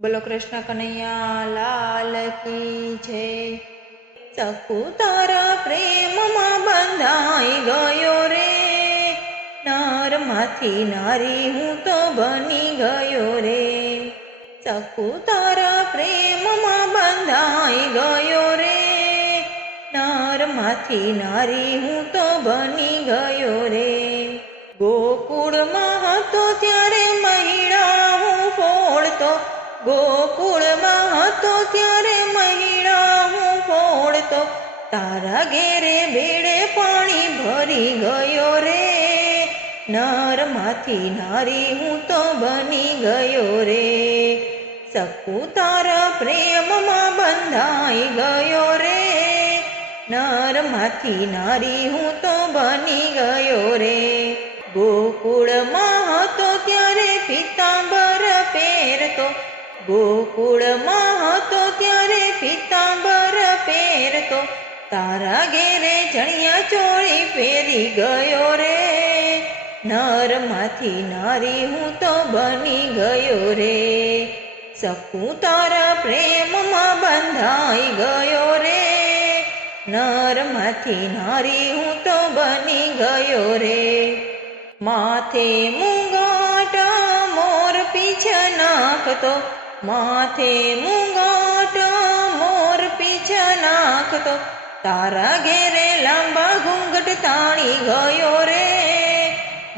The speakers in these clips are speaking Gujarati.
બોલો કૃષ્ણ કનૈયા લાલ કી જય। સખુ તારા પ્રેમમાં બંધાઈ ગયો રે, નરમાંથી નારી હું તો બની ગયો રે। સખુ તારા પ્રેમમાં બંધાઈ ગયો રે, નરમાંથી નારી હું તો બની ગયો રે। ગોકુળમાં હતો ત્યારે મહિડા હું ફોડતો, ગોકુળમાં હતો ત્યારે મહિડા હું ફોડતો, તારા ઘેરે બેડે પાણી ભરી ગયો રે, નરમાંથી નારી હું તો બની ગયો રે। સખુ તારા પ્રેમમાં બંધાઈ ગયો રે, નરમાંથી નારી હું તો બની ગયો રે। ગોકુળમાં હતો ત્યારે પીતાંબર પહેરતો, ગોકુળમાં હતો ત્યારે પીતાંબર પહેરતો, તારા ઘેરે ચણિયા ચોળી પહેરી ગયો રે, નરમાંથી નારી હું તો બની ગયો રે। સખુ તારા પ્રેમમાં બંધાઈ ગયો રે, નરમાંથી નારી હું તો બની ગયો રે। માથે મુંગાટ મોર પીછ નાખતો, માથે મુંગાટ મોર પીછ નાખતો, તારા ઘેરે લાંબા ઘૂંઘટ તાણી ગયો રે,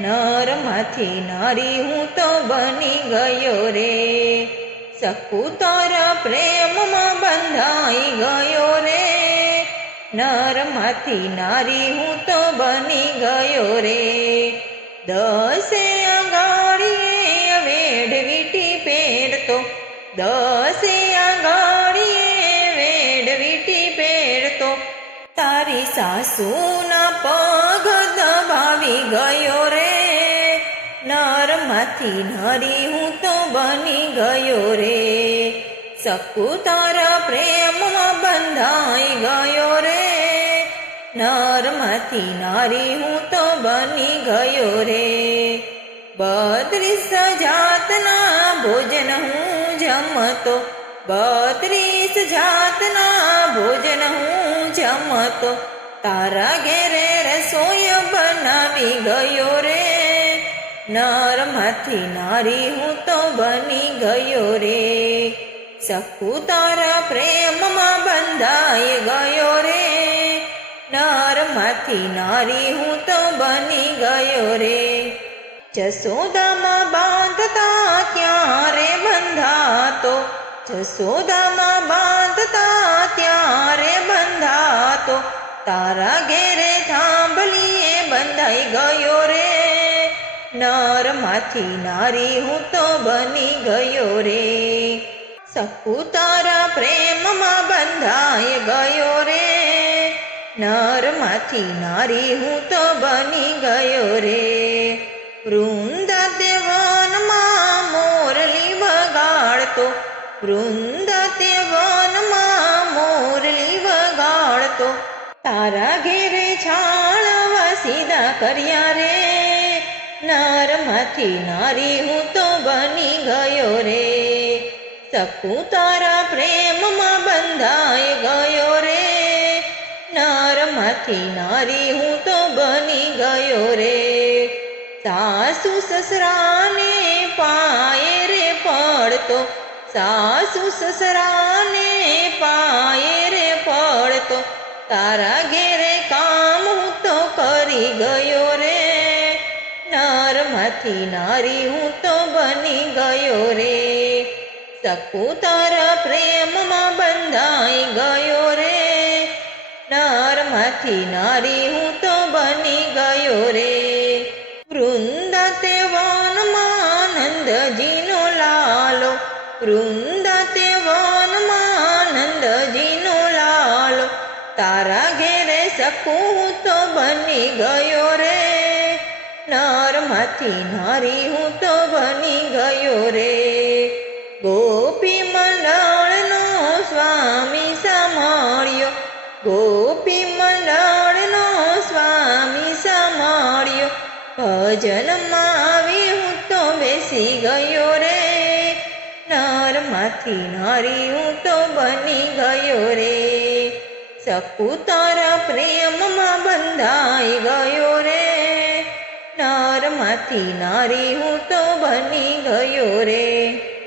નરમાંથી નારી હું તો બની ગયો રે। સખુ તારા પ્રેમમાં બંધાઈ ગયો રે, નરમાંથી નારી હું તો બની ગયો રે। દસે આંગળીએ વેઢ વીટી પહેરતો, દસે આંગળીએ વેઢ વીટી પહેરતો, તારી સાસુના પગ દબાવી ગયો રે, નરમાંથી નારી હું તો બની ગયો રે। સખુ તારા પ્રેમમાં બંધાઈ ગયો રે, નરમાંથી નારી હું તો બની ગયો રે। 32 જાતના ભોજન હું જમતો, 32 જાતના ભોજન હું જમતો, તારા ઘેરે રસોઈ બનાવી ગયો રે, નરમાંથી નારી હું તો બની ગયો રે। સખુ તારા પ્રેમમાં બંધાઈ ગયો રે, નરમાંથી નારી હું તો બની ગયો રે। જશોદામાં બાંધતા ત્યારે બંધાતો, જશોદામાં બાંધતા ત્યારે બંધાતો, તારા ઘેરે થાંભલીએ બંધાઈ ગયો રે, નરમાંથી નારી હું તો બની ગયો રે। સખુ તારા પ્રેમમાં બંધાઈ ગયો રે, નરમાંથી નારી હું તો બની ગયો રે। વૃંદાતે વનમાં મોરલી વગાડતો, વૃંદાતે વનમાં મોરલી વગાડતો, તારા ઘેરે છાણવા સીધા કર્યા રે, નરમાંથી નારી હું તો બની ગયો રે। સખુ તારા પ્રેમમાં બંધાઈ ગયો રે, નરમાંથી નારી હું તો બની ગયો રે। સાસુ સસરાને પાયે રે પડતો, સાસુ સસરાને પાયે રે પડતો, તારા ઘેરે કામ હું તો કરી ગયો રે, નરમાંથી નારી હું તો બની ગયો રે। સખુ તારા પ્રેમમાં બંધાઈ ગયો રે, નરમાંથી નારી હું તો બની ગયો રે। વૃંદાતે વનમાં નંદજીનો લાલો, વૃંદાતે વનમાં નંદજીનો લાલો, તારા ઘેરે સખુ હું તો બની ગયો રે, નરમાંથી નારી હું તો બની ગયો રે। ગોપી મંડળનો સ્વામી સાંભળ્યો, ગોપી મંડળનો સ્વામી સાંભળ્યો, ભજનમાં આવી હું તો બેસી ગયો રે, નર નરમાંથી નારી હું તો બની ગયો રે, સકુ તારા પ્રેમમાં બંધાઈ ગયો રે, નરમાંથી નારી હું તો બની ગયો રે.